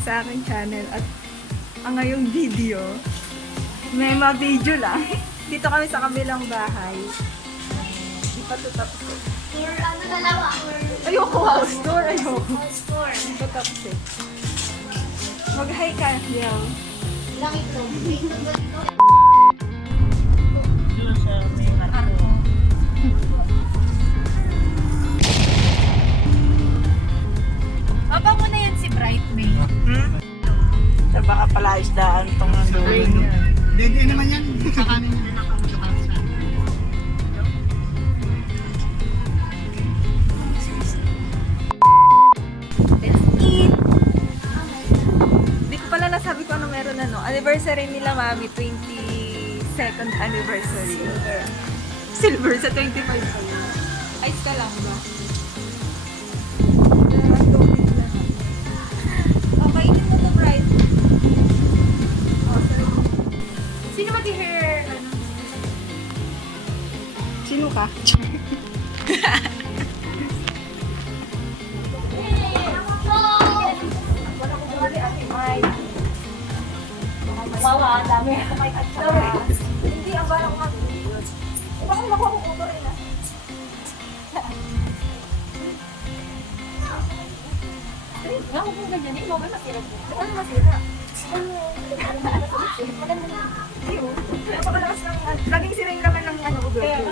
sa aking channel. At ang ngayong video, may video lang. Dito kami sa kabilang bahay. Di pa ito tapos eh. Or ano dalawa? Ayoko house tour, ayoko. House tour. Di pa tapos eh. Mag-hi ka, Yel. Lang ito. Baba mo na yan si Bright May. Sa baka pala isdaan itong nandoon. Hindi naman yan. Kakanin yan. Let's eat! Hindi ko pala nasabi ko ano meron na, no? Anniversary nila, Mami. 22nd anniversary. Silver sa 25 pa yun. Ice ka lang ba? Okay, hindi mo to, Bright. Oh, sorry. Sino mag-hair? Sino ka? Wawa, dami. Hindi, ang bala ko nga. Baka makuha ko ko rin na. Nga, huwag mong ganyan. Ikaw ba masirap mo? Ano masira? Napakalakas ng... Laging sira yung laman ng ano ko, girl.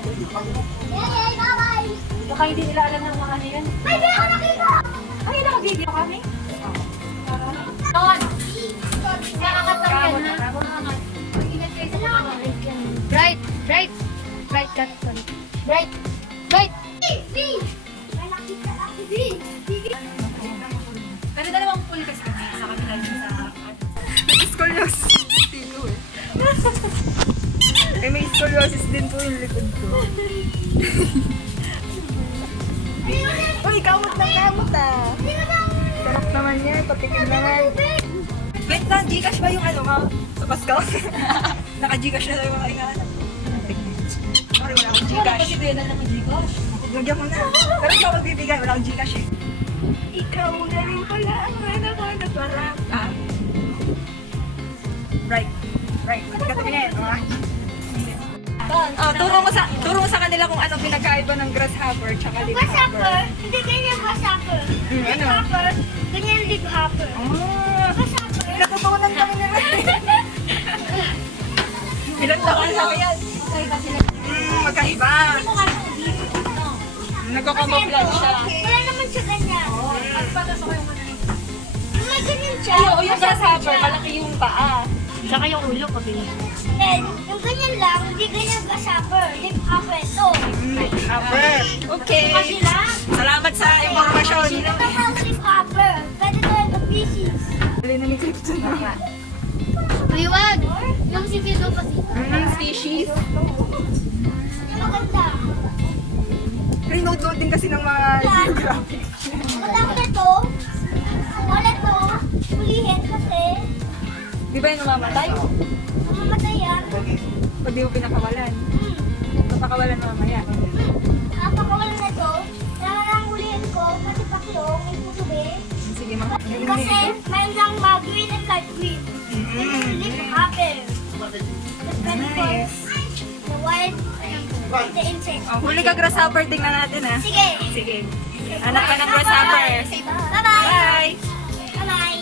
Yay, bye-bye! Baka hindi nila alam ng mga ano yan. Ay, di ako nakita! Ay, naka-video kami? Noon! Nakakatawa yan, ha? Mag-ingat kayo sa mga Bright! Bright! Bright ka. Sorry. Bright! Bright! B! May nakita ako, B! Pero dalawang pool kasi kami sa kabila dun sa... Scoliosis. Tito eh. May scoliosis din po yung likod ko. Uy, kamot na kamot ah. Sarap naman yan, patikim naman. Wait lang, Gcash ba yung ano ka? Sa Pasko? Naka-Gcash na tayo mga ingalan. Sorry, wala akong Gcash. Kasi Bena naman Gcash. Lagyan mo na. Pero ikaw magbibigay, wala akong Gcash eh. Ikaw na rin pala ang hanap-hanap parang. Right. Right. Katingin. Turo mo sa kanila kung ano pinagkaiba ng grasshopper tsaka Grasshopper, leafhopper. hindi ganyan grasshopper. Ano? Leafhopper, ganyan leafhopper. Ah, Grasshopper. natutunan kami nila. Ilang taon na yan? Magkaiba. Nagkakamuflage siya. Wala naman siya ganyan. Pagpasok ko yung mga nito. May ganyan siya. Ay, yung grasshopper, malaki yung paa. Tsaka yung ulo ko, Bena. Then, yung ganyan lang, hindi ganyan grasshopper. Leafhopper ito. Grasshopper. Okay. Kasi lang, Salamat sa impormasyon. ito ang leafhopper. Pwede to yung species. Dali na ni Clifton na. Maywag! Yung si Fido kasi. Species. Yung maganda. Renote din kasi ng mga geographic. Wala ito. Wala ito. Hulihin kasi. Di ba yung namamatay? Mamamatay yan. Pag di mo pinakawalan. Napakawalan mamaya. Napakawalan na ito. Kailangan hulihin ko kasi paklong may putubi. Sige, mga. Kasi mayroon lang green and light green. Leafhopper. Nice. The white, the insect. Oh, huli ka grasshopper, tingnan natin ha. Sige. Sige. Anak ka ng grasshopper. Bye-bye. Bye! Bye-bye.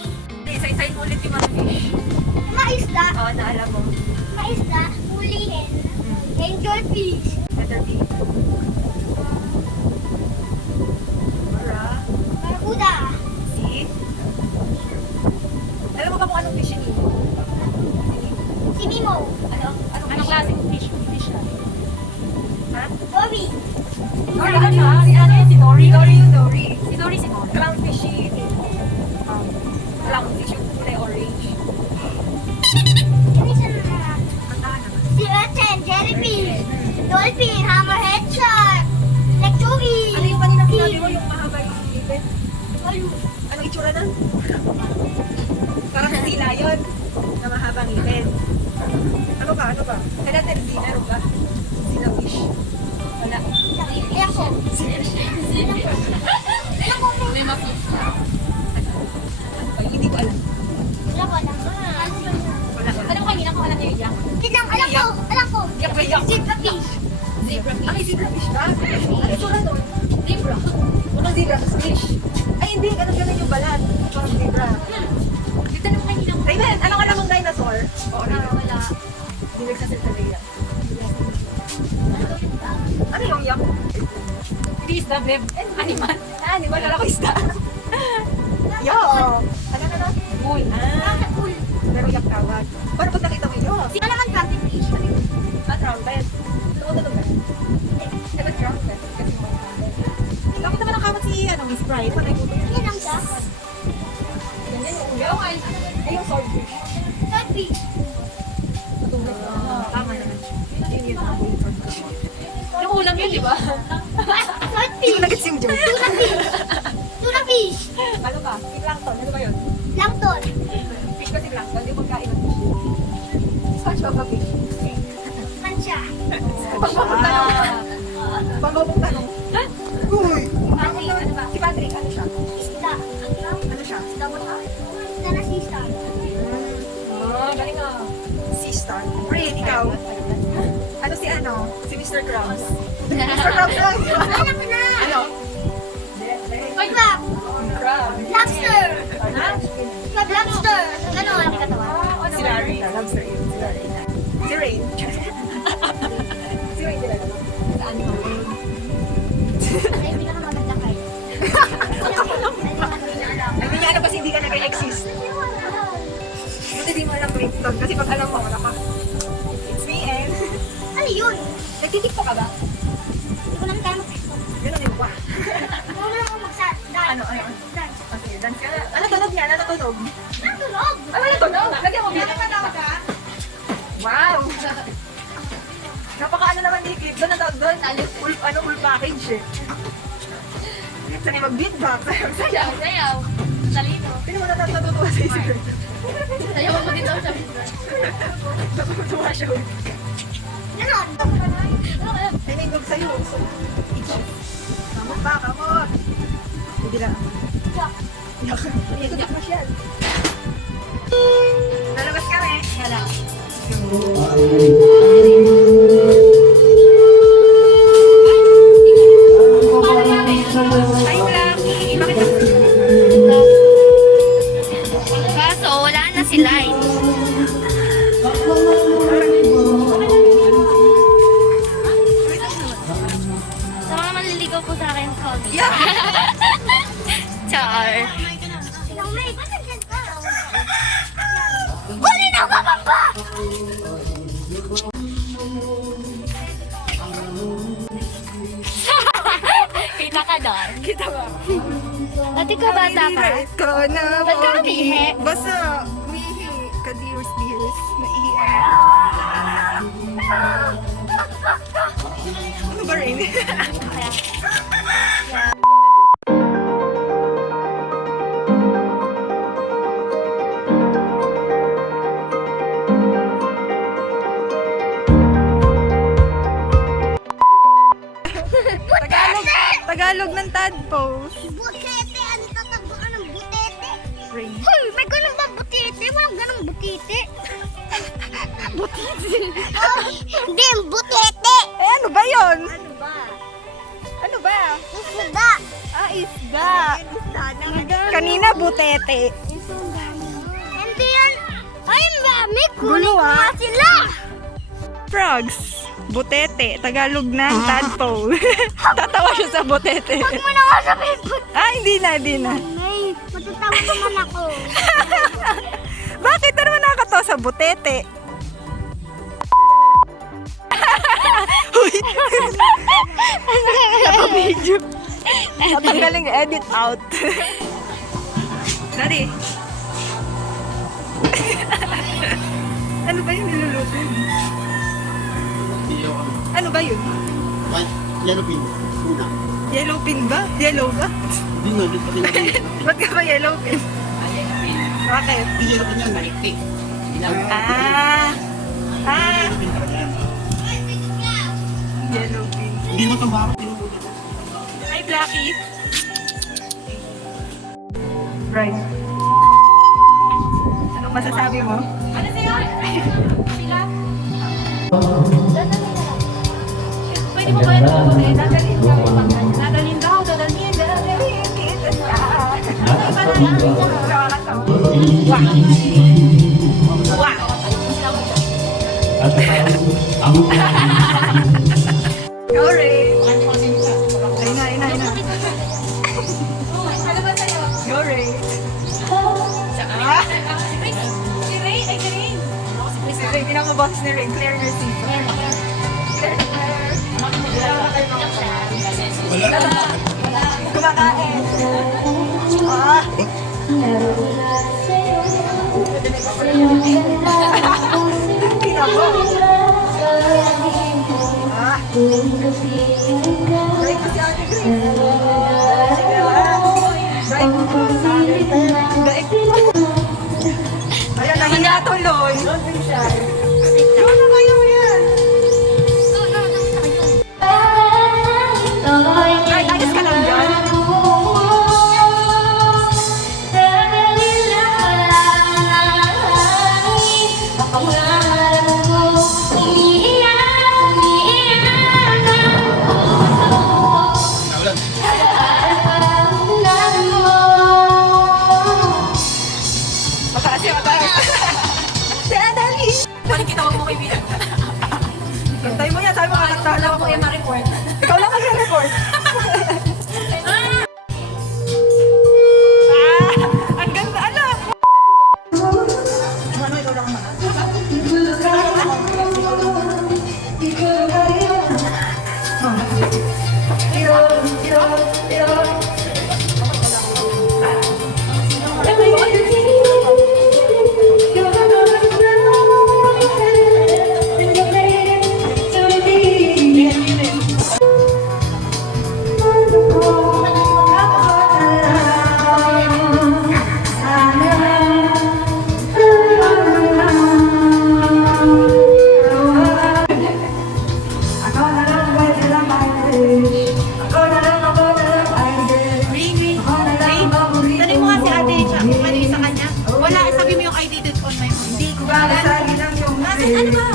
Isa-isain mo ulit yung mga fish. Maisda. Oo, naala mo. Maisda. Hulihin. Angel fish. Caterpillar. Mara. Barracuda. See? Alam mo ba kung anong fish yun? Si Mimo. Anong klaseng fish siya? Ha? Dory. Dory ka siya? Si ano yun? Si Dory? Dory yung Dory. Si Dory siguro. Clownfish yun. Clownfish yung kulay orange. Yan isa na. Kantahan naman. Si Urchin. Jellyfish. Dolphin. Hammerhead shark. Lectuary. Ano yung kanina sinabi mo? Yung mahaba yung ipit? Ayun. Anong itsura nun? Parang sila yun. Na mahabang ipit. Ano ba? Ano ba? Kaya natin, meron ba? Sila fish. Wala. Ayan ko. May mafish. Ay, hindi ko alam. Wala ko alam. Alam ko kanina kung alam niyo yung Tignan, alam ko. Alam ko. Yak ba yak? Zebra fish. zebra fish. Ay, zebra fish ba? Ano itsura nun? Zebra. Walang zebra, tapos fish. Ay, hindi. Ganun yung balat. Parang zebra. Dito naman kanina ko. Raven, anong alam mong dinosaur? Oo, Raven. Wala. Hindi nagsasalita na yak. Ano yung yak? Hindi isda, babe. Animal. Animal, alam ko isda. Yo! Ano na na? Bull. Ah, pero yak tawag. Paano pag nakita mo yun? Sino naman planting fish? Trumpet. Tumutunog ba? Sagot trumpet. Kasi mo trumpet. Bakit naman nakamat si Miss Bright? Patay ko ba yun? Yan lang siya. Ganyan yung ulo. Ay, yung swordfish. Swordfish. Patungkol ka. Tama naman. Yun yun ang ulo swordfish. Yung ulam yun, di ba? Hindi ko Swordfish. nag-gets yung joke. Tuna fish. Tuna fish. Ano ka? Si Plankton. Ano ba yun? Plankton. Fish kasi Plankton. Hindi pagkain ng fish. SpongeBob na fish. Mancha. Pagpapong tanong. Pagpapong tanong. Uy! Ano ba? Si Patrick, ano siya? Isda. Ano siya? Isda mo na. Isda na sista. Galing ka. Sea star. Ray, ikaw. Ano si ano? Si Mr. Krabs. Mr. Krabs lang. di ba? Alam ko na. Ano? Crab. Crab. Lobster. Ha? Crab lobster. Ganon ang katawan. Si Larry. Lobster yun. Si Larry. Si Rain. Si Rain din alam. Saan mo? Ay, pinakamaganda kayo. Ay, hindi niya alam kasi hindi ka nag-exist. Buti di mo alam Clinton. Kasi pag alam mo, wala ka. It's me and... Ano yun? Nagtitiktok ka ba? Hindi ko naman tayo mag-tiktok. Ganun yung wah. Huwag mo naman mag-dance. Ano? Dance. Okay, dance ka na. Ano tunog niya? Ano tunog? Natulog. Ano tunog? Lagyan mo beat. Wow! Napaka ano naman ni Clip. Doon ang tawag doon. Full package eh. Saan mag-beatbox? Sayaw, sayaw. Talino. Sino mo natutuwa sa isip? Sayaw ako dito sa Natutuwa siya. Ganon. May nindog sa'yo. So, kamot ba? Kamot! Hindi lang. Yak mo siya. Lalabas kami. Wala. Ay, Blackie. Bakit Kaso, wala na si Light. Sa mga maliligaw po sa akin, call me. Yeah. Char. Huli na ako, papa! Kita ka doon. Kita ba? Dati ka bata ka. Ikaw na. Ba't ka umihi? Basta, umihi. Kadirs-dirs. Naihi. Ano ba rin? Tagalog ng tadpoles. Butete! Ano tatagbuan ng butete? Rain. Hoy, may ganun ba butete? Walang ganun butete. Butete? Oh, hindi, butete! Eh, ano ba yon? Ano ba? Ano ba? Isda! Ah, isda. Kanina, butete. Hindi yan! Ay, mami! Gulo, Kunin ko ah. nga sila! Frogs. Butete. Tagalog ng tadpole. Tatawa siya sa butete. Huwag mo na nga sabihin butete! Ah, hindi na. Ay, matatawa naman ako. Bakit? Ano naman nakakatawa sa butete? Uy! Napa-video. Natanggaling edit out. Daddy. Ano ba yung niluluto? Ano ba yun? White, yellow pin. Una. Yellow pin ba? Yellow ba? Hindi nga, doon pati natin. Ba't ka ba yellow pin? Bakit? Hindi yellow pin yan, maliktik. Ah! Ah! Yellow pin talaga yan. Yellow pin. Hindi mo itong baka pinupulit. Hi, Blackie. Right. Anong masasabi mo? Ano sila? Sila? Pwede mo ba ito? Dadalhin daw. Dadalhin daw. Dadalhin. Dadalhin. Kita siya. Go, Ray. Ayun na. Ano ba sa'yo? Go, Ray. Si Ray? Ay, si Ray. Si Ray, pinamaboses ni Ray. Claire Narciso. Claire. Kumakain. Ah. Pinabo. Ah. Ray ko si Ate Grace. Ray ko. Ayan, nahiya tuloy. Ano kayo yan? Ay, ayos ka lang dyan. Mataas yung mataas. Dali! Balik kita mo kaibigan. Tayo mo yan, sabi mo kakanta lang ako yung ma-report. Ikaw lang mag-report. Ang ganda, alam! Ano, ikaw lang Tanong mo nga si ate siya. Kung ano yung sa kanya. Wala, sabi mo yung I did it on my own. Hindi ko ba? Nasaan ano ba?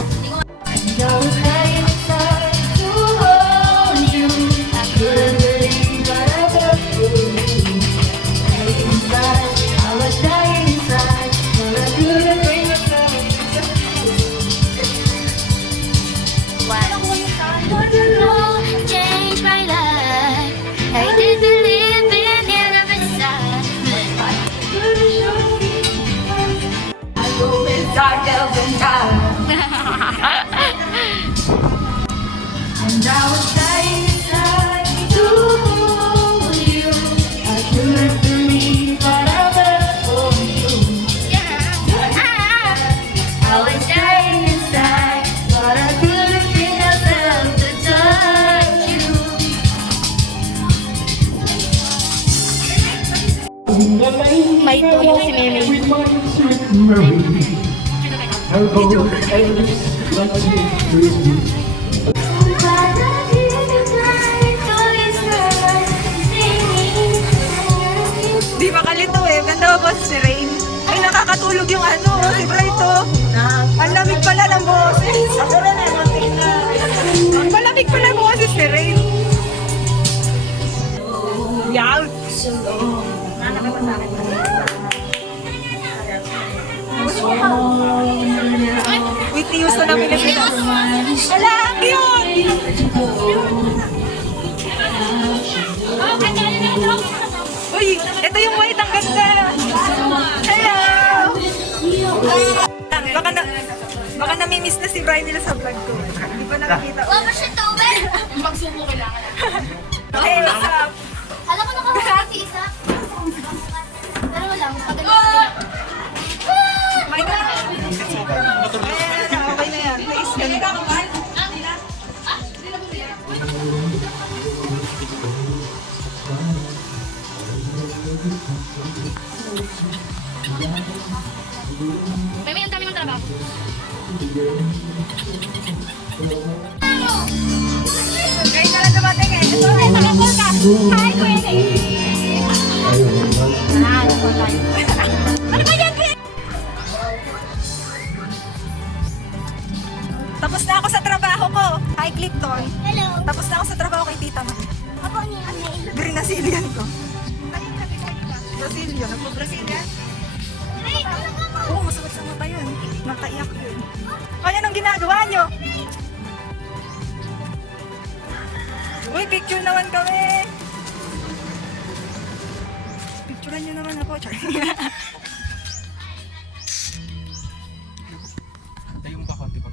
Change my life. I did believe in the other side. I go with darker than dark. And I was dying inside to hold you. I couldn't believe what I felt for you. I was dying inside, but I couldn't bring myself to touch you. May tuyo si Meme. Di makalito eh. Ganda ba boses si Rain? Ay, nakakatulog yung ano, si Bright oh. Ang lamig pala ng boses. Ako rin eh, ang malamig pala ng boses ni Rain. Yaw! Whitney Houston ang Pilipinas. Wala, ang cute! Uy, ito yung white, ang ganda! Hello! Baka nami-miss na si Brian nila sa vlog ko. Hindi pa nakakita. Wala siya tubig. Magsumo kailangan. Hey, what's up? Alam ko nakakasama si isa. Pero wala, magaling. My God! Okay na yan. Please, ganda. May ang dami mong trabaho. Guys, talaga Tapos na ako sa trabaho ko. Hi, Clifton. Hello. Tapos na ako sa trabaho kay Tita Ma. Ako ni Ate. Brazilian ko. Brazilian? Nagpo-Brazilian? Oo, masakit sa mata yun. Nakaiyak yun. Kaya anong ginagawa nyo? Uy, picture naman kami. Picturean nyo naman ako. Char. Tayo mo pa konti pa.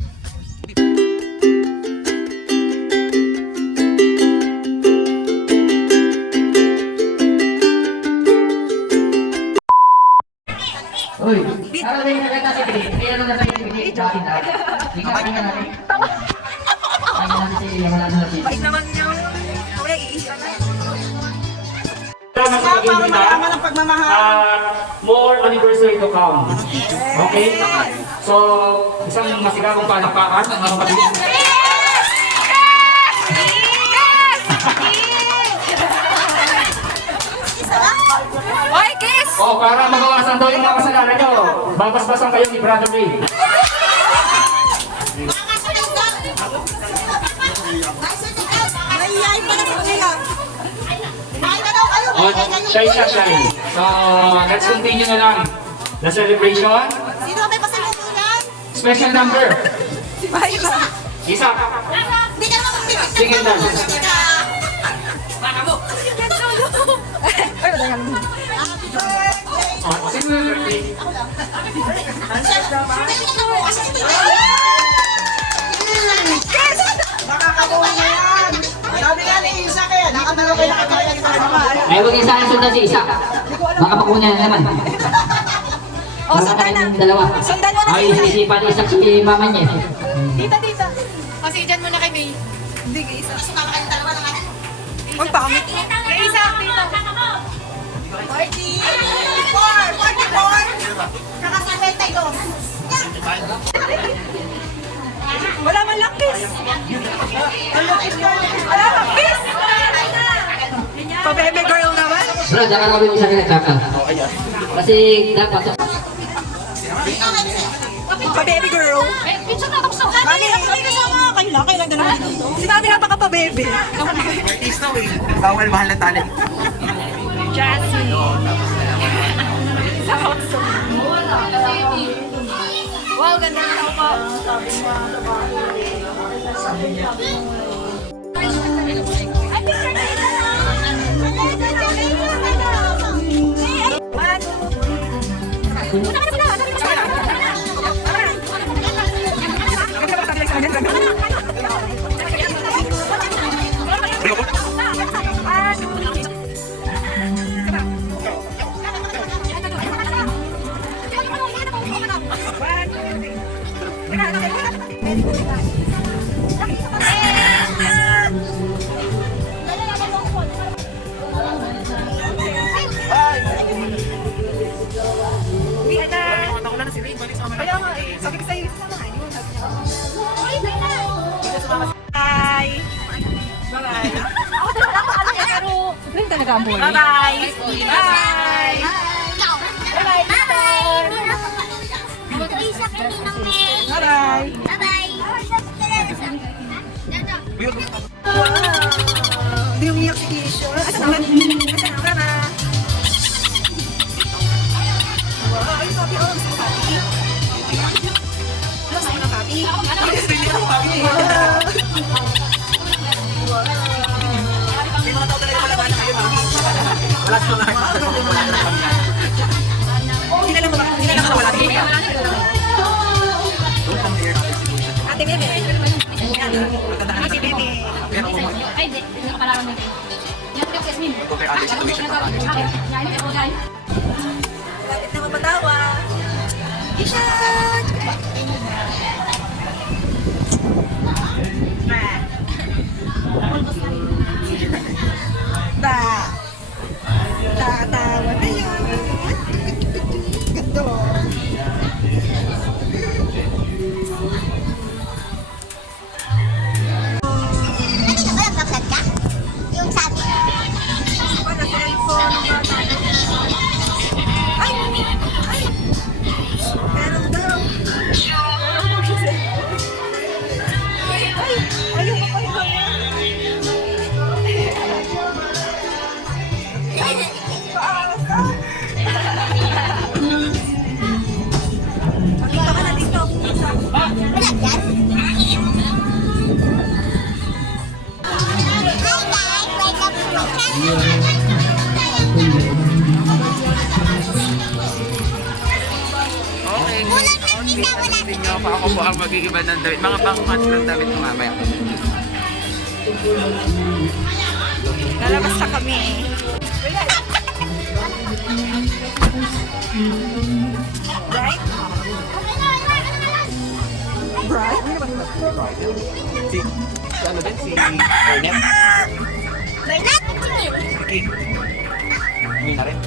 Uy, ano na yung nakita si Chris? Kaya ano na sa Chris? Bakit na? Hindi ka kanya natin. Kaya natin si Ilya, wala na natin. Bait naman nyo. Kuya, iiyak na. Para malaman ang pagmamahal. More anniversary to come. Okay? So, isang masigabong palakpakan, mga kapatid. Oy, kiss! Oh, para mabawasan daw yung mga kasalanan nyo, babasbasan kayo ni Brother Ray. Oh, shy siya, shy. So, let's continue na lang. The celebration. Sino may pasalubungan? Special number. Bye ba? Isa. Hindi ka naman magpipit. Sige na. Ay, wala yan. Oh, sige na. Birthday. Makakabuha na yan. Sabi nga ni Isa kaya, nakatalo kayo nakatalo ng pagmamahal. Ay, huwag isa ang sundan si isa. Baka makuha niya na naman. O, sundan na. Yung dalawa. Sundan mo na Ay, si Isa. isipan isa si mama niya. Tita, tita. Kasi dyan muna kay May. Hindi, kay Isa. Ang pangit. Kay Isa, dito. 44! Saka 72. Wala man lang kiss. Wala lang kiss. Pa-baby girl naman. Bro, daka kami isa kinagkaka. Kasi dapat. Pa-baby girl. Picture na ako sa Mami, kailan ganun dito? Si Mami napaka pa-baby. Artist na eh. Bawal mahal na talent. Jasmine. Sa Oxo. Wow, ganda na ako. Kaya nga eh, sabi ko sa'yo, sama nga yun. Sabi niya, bye! Bye-bye! Ako talaga ako alam eh, pero... Rin talaga ang bola. Bye-bye! Bye! Bye-bye, Victor! Bye-bye! Wow! Hindi umiyak si Isha. Asan naman? Asan naman na? Wow! Ay, papi, oh! Gusto mo papi? Gusto mo na papi? Gusto mo papi? Wow! May mga tao talaga malabanan kayo, mami. Wala sa mga Hindi na lang wala. Hindi na lang wala. Ate Bebe. Ate Bebe. Ay, hindi. Hindi ka pala naman. Yan, Jasmine. Okay, Alex, situation pa Alex. Yan, yan. Bakit na mapatawa? Isha! Tatawa na yun. Ganda. Yung sabi. Para sa cellphone. Ay! Ay! Meron daw. po ang mag-iiba ng damit. Mga pang-cut lang damit mo mamaya. Lalabas na kami. Right? Right? Si ano din? Si Ernest? Bernat! Okay. Hindi na rin.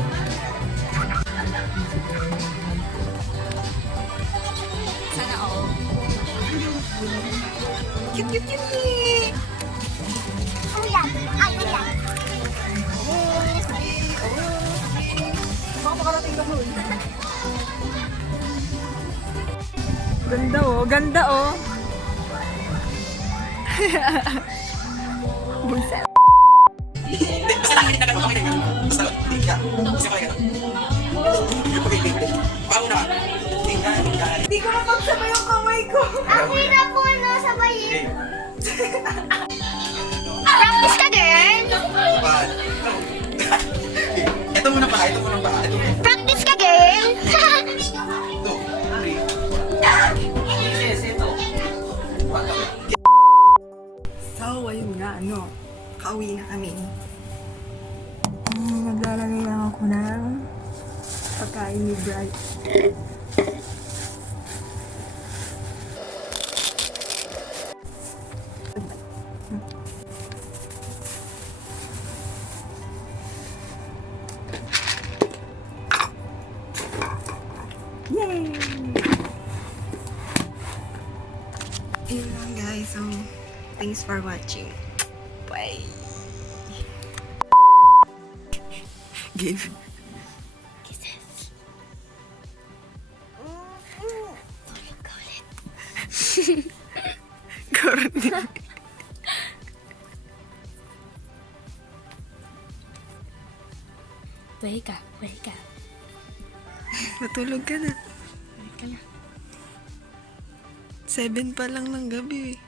Sana all. Cute, cute, cute! Uyan! Ay, uyan! Baka makarating ka doon. Ganda oh, ganda oh. Buset. Basta lang hindi na ganun. Okay na yun. Basta hindi ka. Kasi okay ka. Okay, hindi. Pauna ka. Hindi ka. Hindi ko mapagsabay yung kamay ko. Ang hirap po na sabayin. Practice ka, girl! Ito muna pa. Ito muna pa. Ito muna. Practice ka, girl! 2, 3. Yes, ito. So, ayun nga, ano, kauwi na kami. Naglalagay lang ako ng pagkain ni Bright. Yay! Ayun lang guys, so thanks for watching. Bye! Give. Gordy. Wake up, wake up. Matulog ka na. 7 pa lang ng gabi eh.